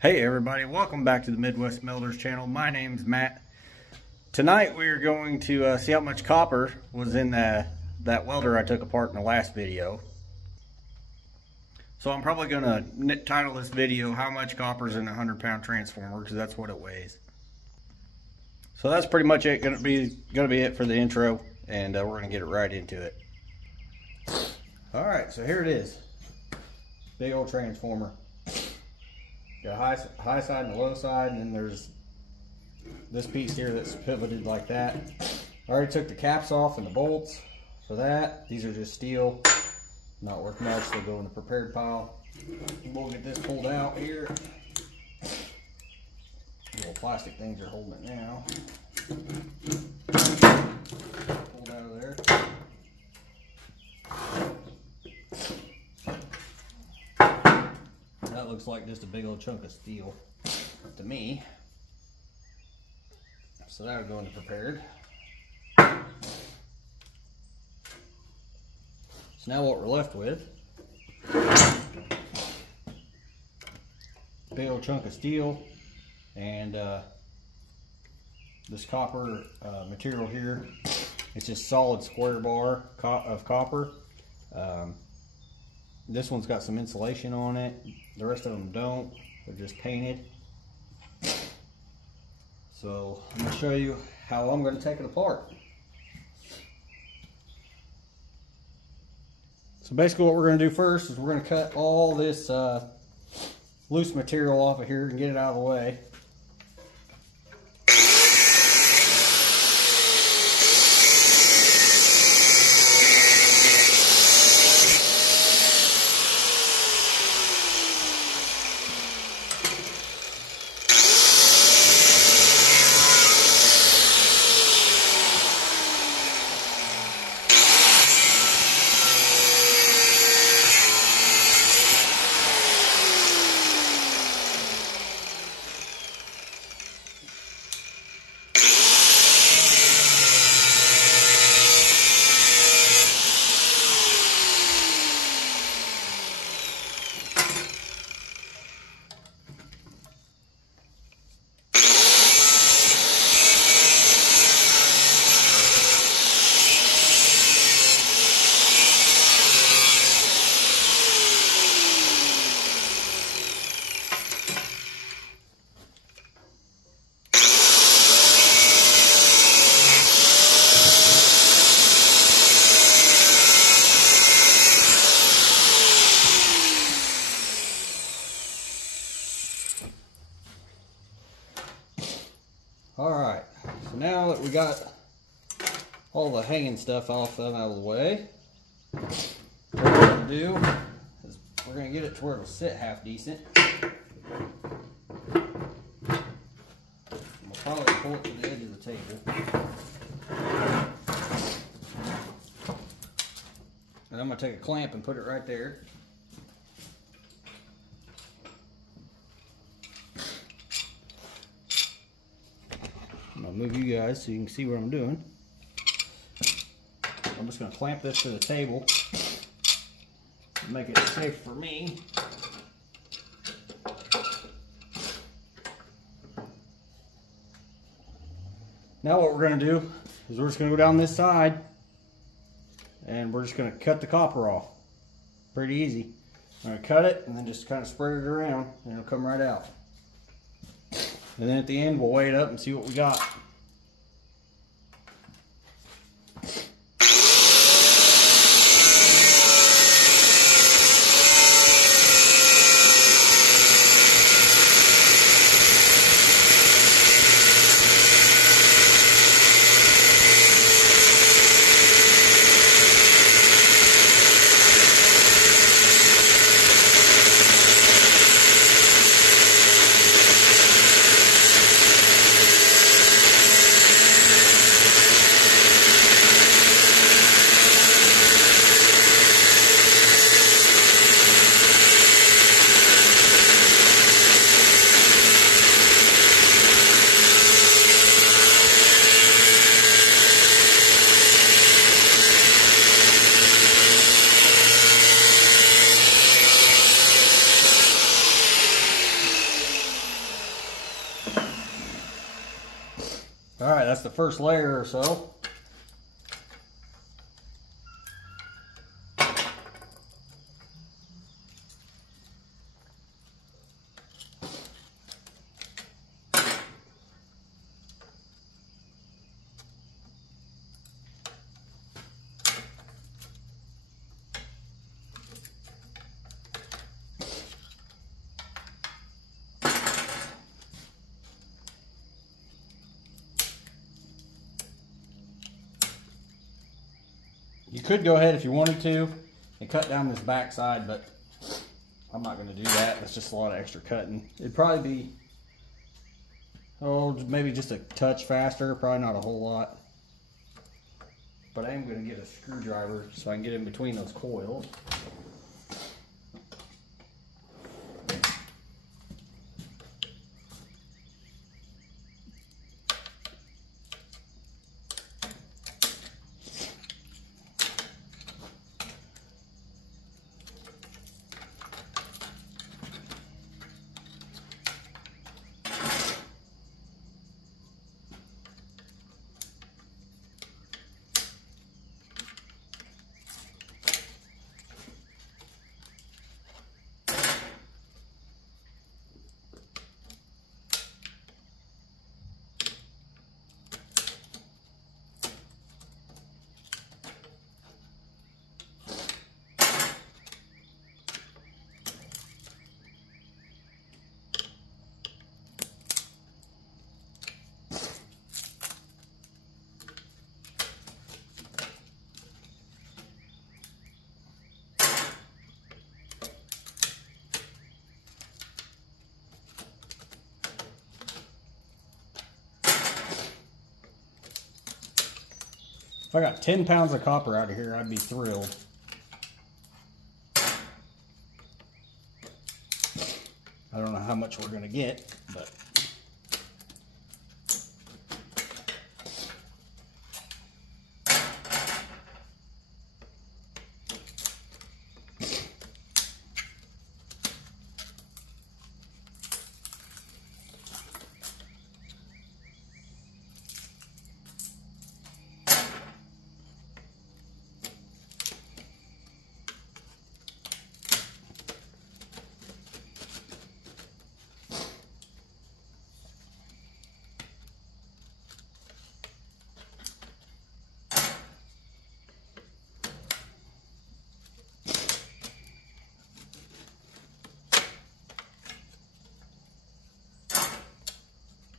Hey everybody, welcome back to the Midwest Melters channel. My name's Matt. Tonight we are going to see how much copper was in that welder I took apart in the last video. So I'm probably going to title this video, How Much Copper's in a 100-Pound Transformer, because that's what it weighs. So that's pretty much it. Gonna be it for the intro, and we're going to get it right into it. Alright, so here it is. Big old transformer. Got a high side and a low side, and then there's this piece here that's pivoted like that. I already took the caps off and the bolts for that. These are just steel, not worth much. They'll go in the prepared pile. We'll get this pulled out here. Little plastic things are holding it now. Pulled out of there. That looks like just a big old chunk of steel to me. So that would go into prepared. So now what we're left with, big old chunk of steel and this copper material here. It's just solid square bar of copper. This one's got some insulation on it. The rest of them don't. They're just painted. So I'm going to show you how I'm going to take it apart. So basically what we're going to do first is we're going to cut all this loose material off of here and get it out of the way. Alright, so now that we got all the hanging stuff off out of the way, what we're going to do is we're going to get it to where it'll sit half decent. We'll probably pull it to the edge of the table. And I'm going to take a clamp and put it right there. I'll move you guys so you can see what I'm doing. I'm just going to clamp this to the table and make it safe for me. Now what we're going to do is we're just going to go down this side and we're just going to cut the copper off. Pretty easy. I'm going to cut it and then just kind of spread it around and it'll come right out. And then at the end, we'll weigh it up and see what we got. All right, that's the first layer or so. You could go ahead if you wanted to and cut down this back side, but I'm not going to do that. That's just a lot of extra cutting. It'd probably be, oh, maybe just a touch faster, probably not a whole lot. But I am going to get a screwdriver so I can get in between those coils. If I got 10 pounds of copper out of here, I'd be thrilled. I don't know how much we're going to get, but...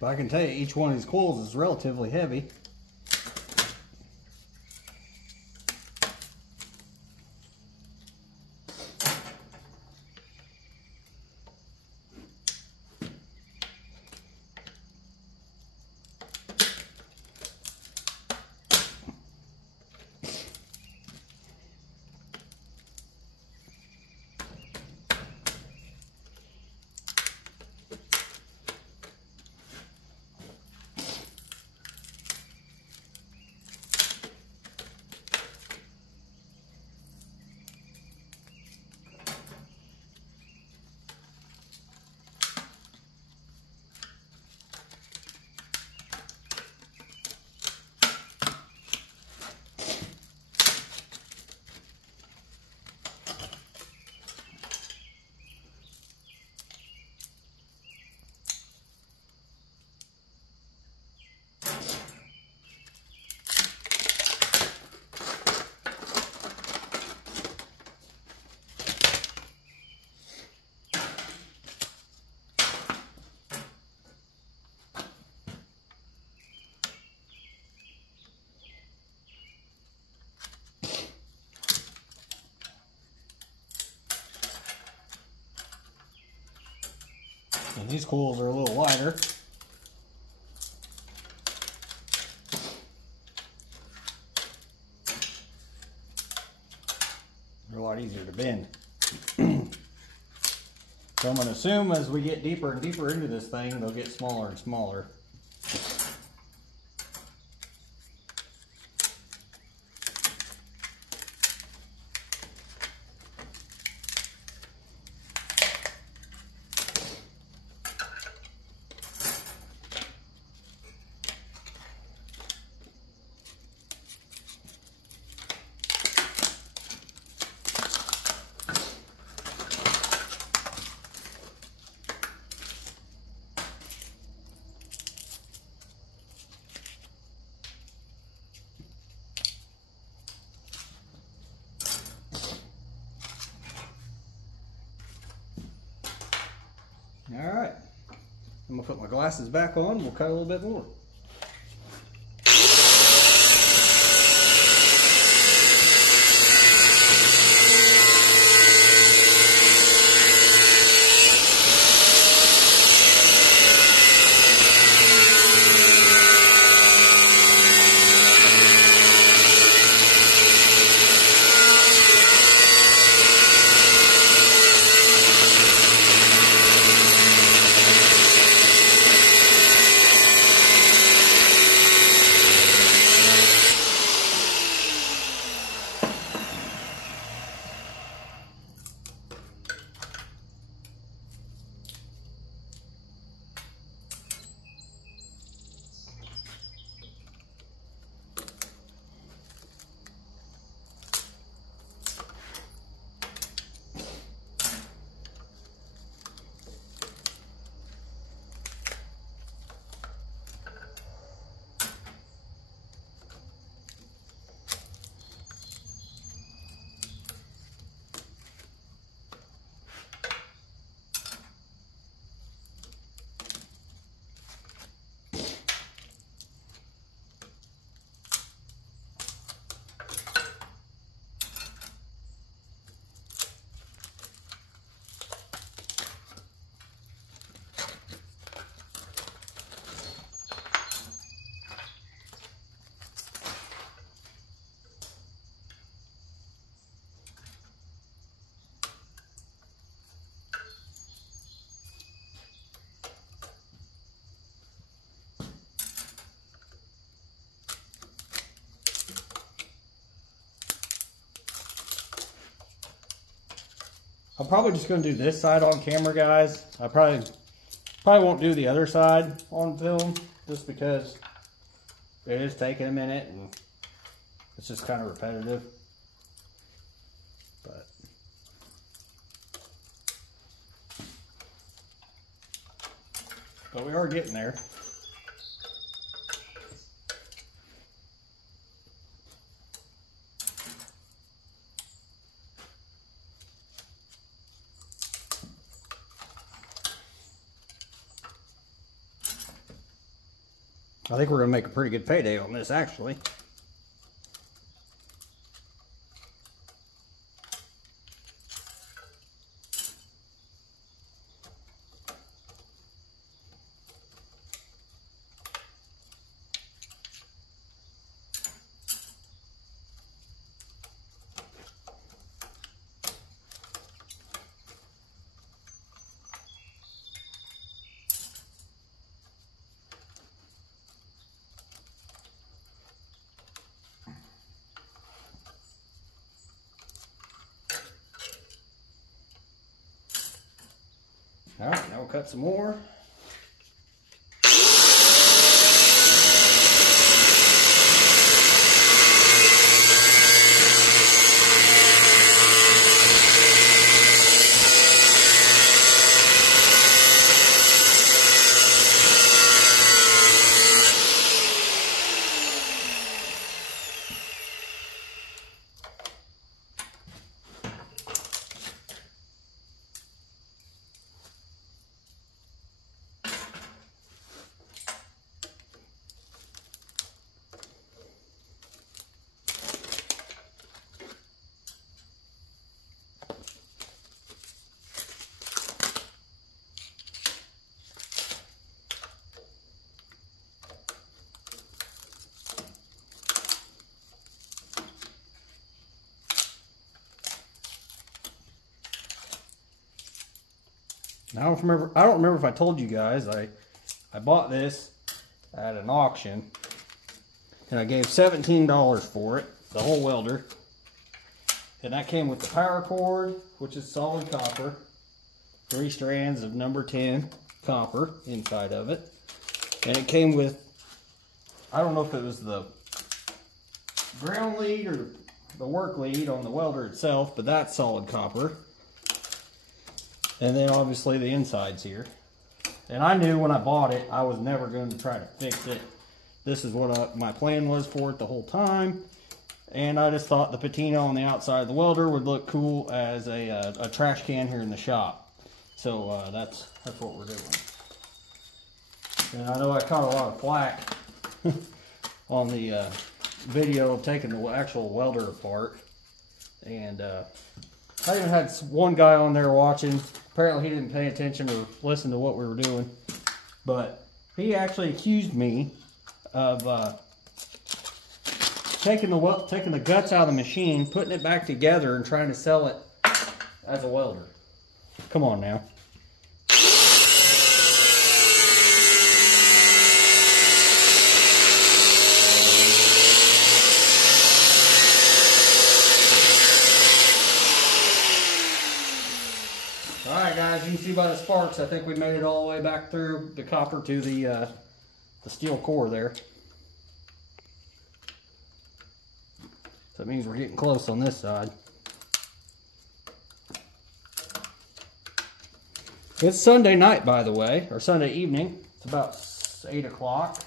But I can tell you, each one of these coils is relatively heavy. And these coils are a little lighter. They're a lot easier to bend. So I'm going to assume as we get deeper and deeper into this thing, they'll get smaller and smaller. All right, I'm gonna put my glasses back on. We'll cut a little bit more. I'm probably just going to do this side on camera, guys. I probably won't do the other side on film, just because it is taking a minute and it's just kind of repetitive. But we are getting there. I think we're going to make a pretty good payday on this, actually. All right, now we'll cut some more. I don't remember if I told you guys, I bought this at an auction and I gave $17 for it, the whole welder. And that came with the power cord, which is solid copper, 3 strands of number 10 copper inside of it. And it came with, I don't know if it was the ground lead or the work lead on the welder itself, but that's solid copper. And then obviously the insides here. And I knew when I bought it, I was never going to try to fix it. This is what my plan was for it the whole time. And I just thought the patina on the outside of the welder would look cool as a trash can here in the shop. So that's what we're doing. And I know I caught a lot of flack on the video of taking the actual welder apart. And I even had one guy on there watching. Apparently he didn't pay attention or listen to what we were doing. But he actually accused me of taking the guts out of the machine, putting it back together, and trying to sell it as a welder. Come on now. Alright guys, you can see by the sparks, I think we made it all the way back through the copper to the steel core there. So that means we're getting close on this side. It's Sunday night, by the way, or Sunday evening. It's about 8 o'clock.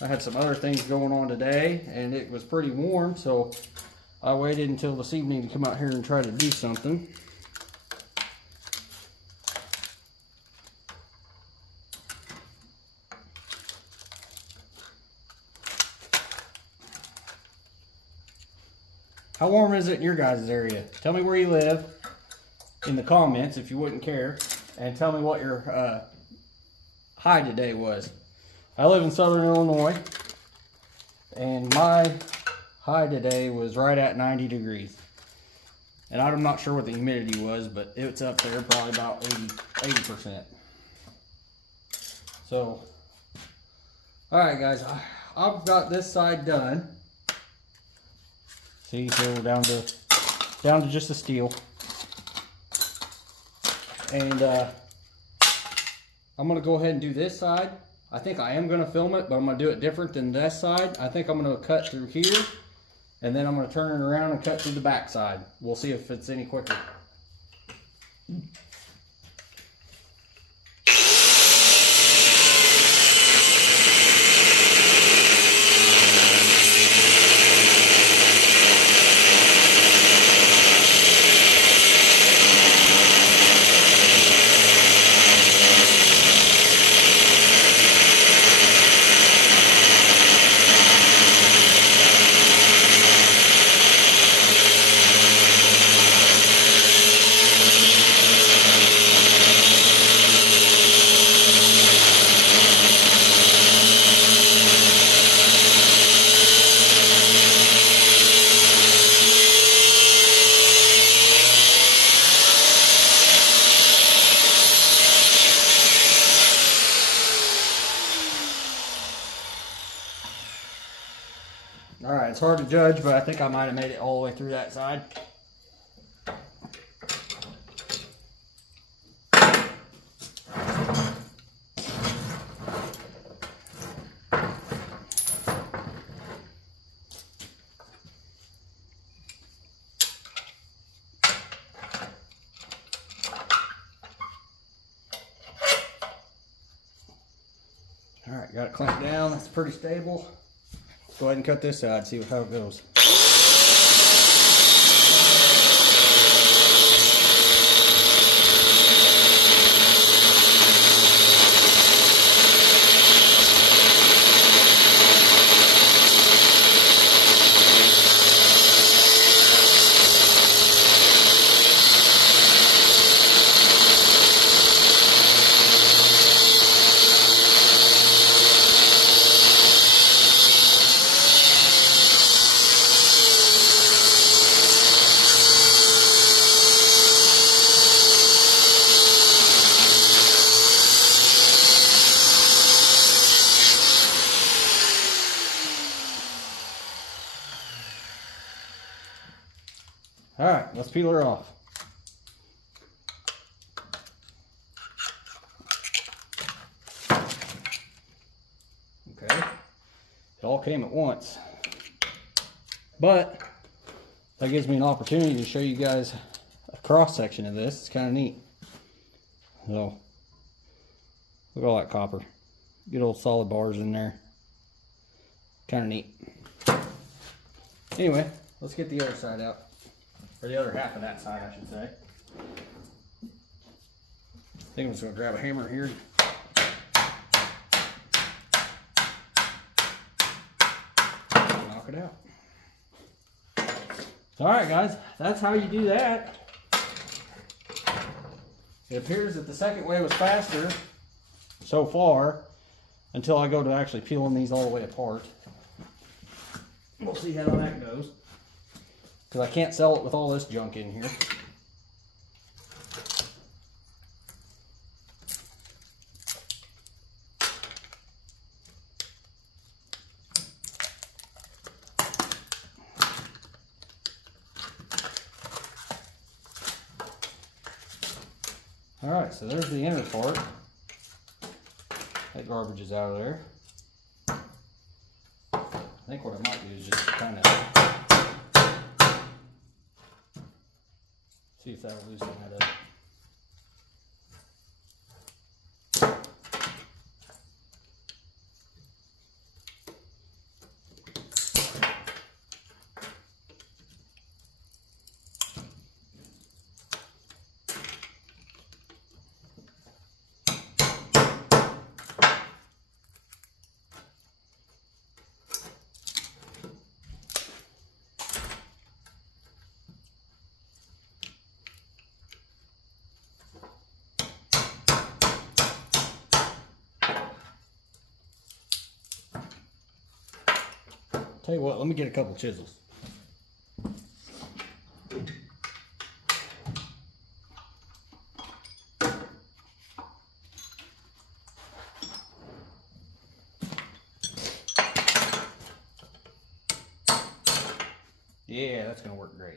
I had some other things going on today, and it was pretty warm, so I waited until this evening to come out here and try to do something. How warm is it in your guys' area? Tell me where you live in the comments if you wouldn't care, and tell me what your high today was. I live in Southern Illinois, and my high today was right at 90 degrees. And I'm not sure what the humidity was, but it's up there, probably about 80%. So, alright guys, I've got this side done. See, so we're down to just the steel. And I'm gonna go ahead and do this side. I think I am going to film it, but I'm going to do it different than this side. I think I'm going to cut through here, and then I'm going to turn it around and cut through the back side. We'll see if it's any quicker. Alright, it's hard to judge, but I think I might have made it all the way through that side. Alright, got it clamped down. That's pretty stable. Go ahead and cut this side, see how it goes. Alright, let's peel her off. Okay, it all came at once. But that gives me an opportunity to show you guys a cross section of this. It's kind of neat. So, look at all that copper. Good old solid bars in there. Kind of neat. Anyway, let's get the other side out. Or the other half of that side, I should say. I think I'm just going to grab a hammer here. Knock it out. Alright guys, that's how you do that. It appears that the second way was faster so far, until I go to actually peeling these all the way apart. We'll see how that goes, because I can't sell it with all this junk in here. Alright, so there's the inner part. That garbage is out of there. I think what I might do is just kind of see if that'll loosen that up. Tell you what, let me get a couple chisels. Yeah, that's gonna work great.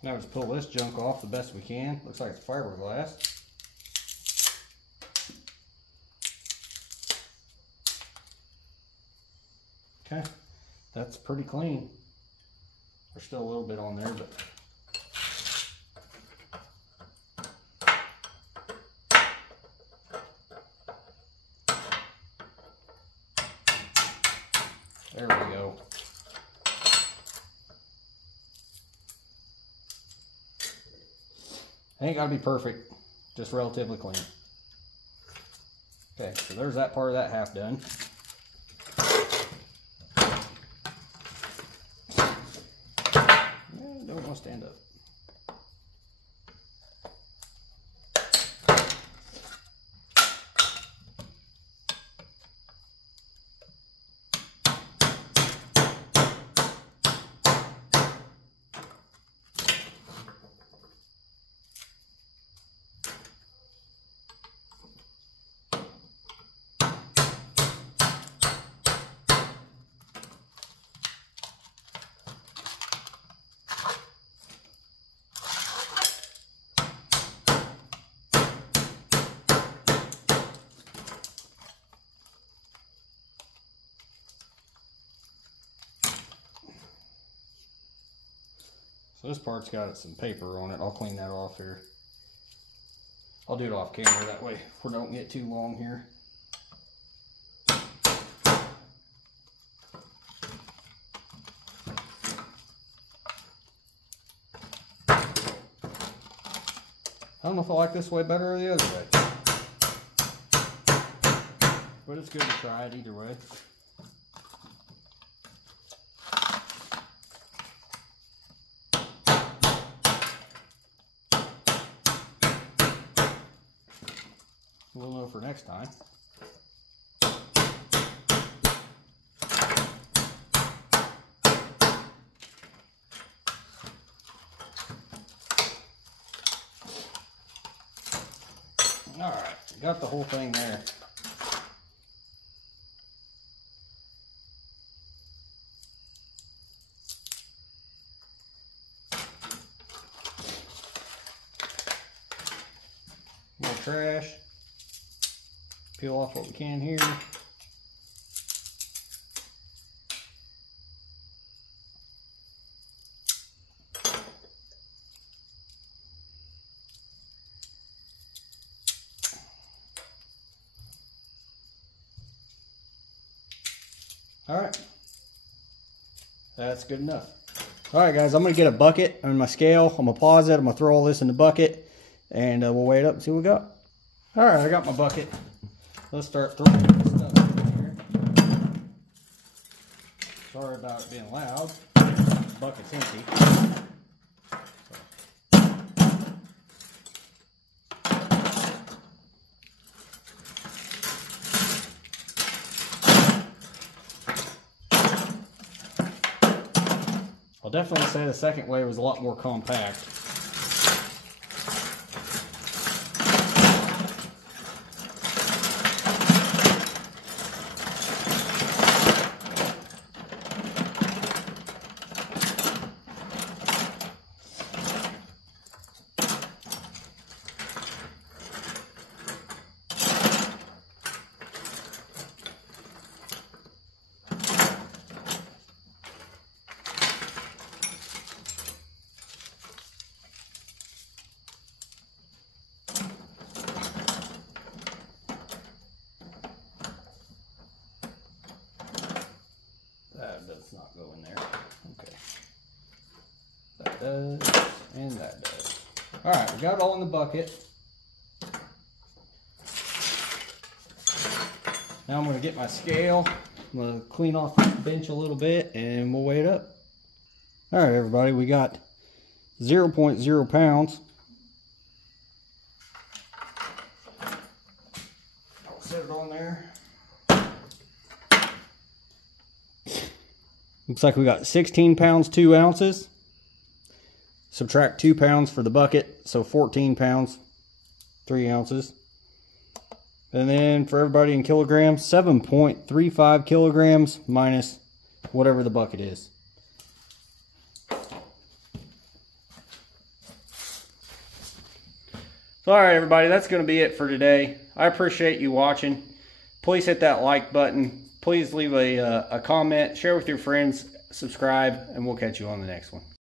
Now just pull this junk off the best we can. Looks like it's fiberglass. Okay, that's pretty clean. There's still a little bit on there, but there we go. Ain't gotta be perfect, just relatively clean. Okay, so there's that part of that half done. Don't want to stand up. So this part's got some paper on it. I'll clean that off here. I'll do it off camera, that way we don't get too long here. I don't know if I like this way better or the other way, but it's good to try it either way. We'll know for next time. All right, got the whole thing there. More trash. Peel off what we can here. All right. That's good enough. All right, guys, I'm going to get a bucket and my scale. I'm going to pause it. I'm going to throw all this in the bucket, and we'll weigh it up and see what we got. All right, I got my bucket. Let's start throwing this stuff in here. Sorry about it being loud. The bucket's empty. I'll definitely say the second way was a lot more compact. That does not go in there. Okay. That does, and that does. All right, we got it all in the bucket. Now I'm gonna get my scale. I'm gonna clean off the bench a little bit and we'll weigh it up. All right, everybody, we got 0.0 pounds. I'll set it on there. Looks like we got 16 pounds, 2 ounces. Subtract 2 pounds for the bucket, so 14 pounds, 3 ounces. And then for everybody in kilograms, 7.35 kilograms minus whatever the bucket is. So, all right, everybody, that's going to be it for today. I appreciate you watching. Please hit that like button. Please leave a comment, share with your friends, subscribe, and we'll catch you on the next one.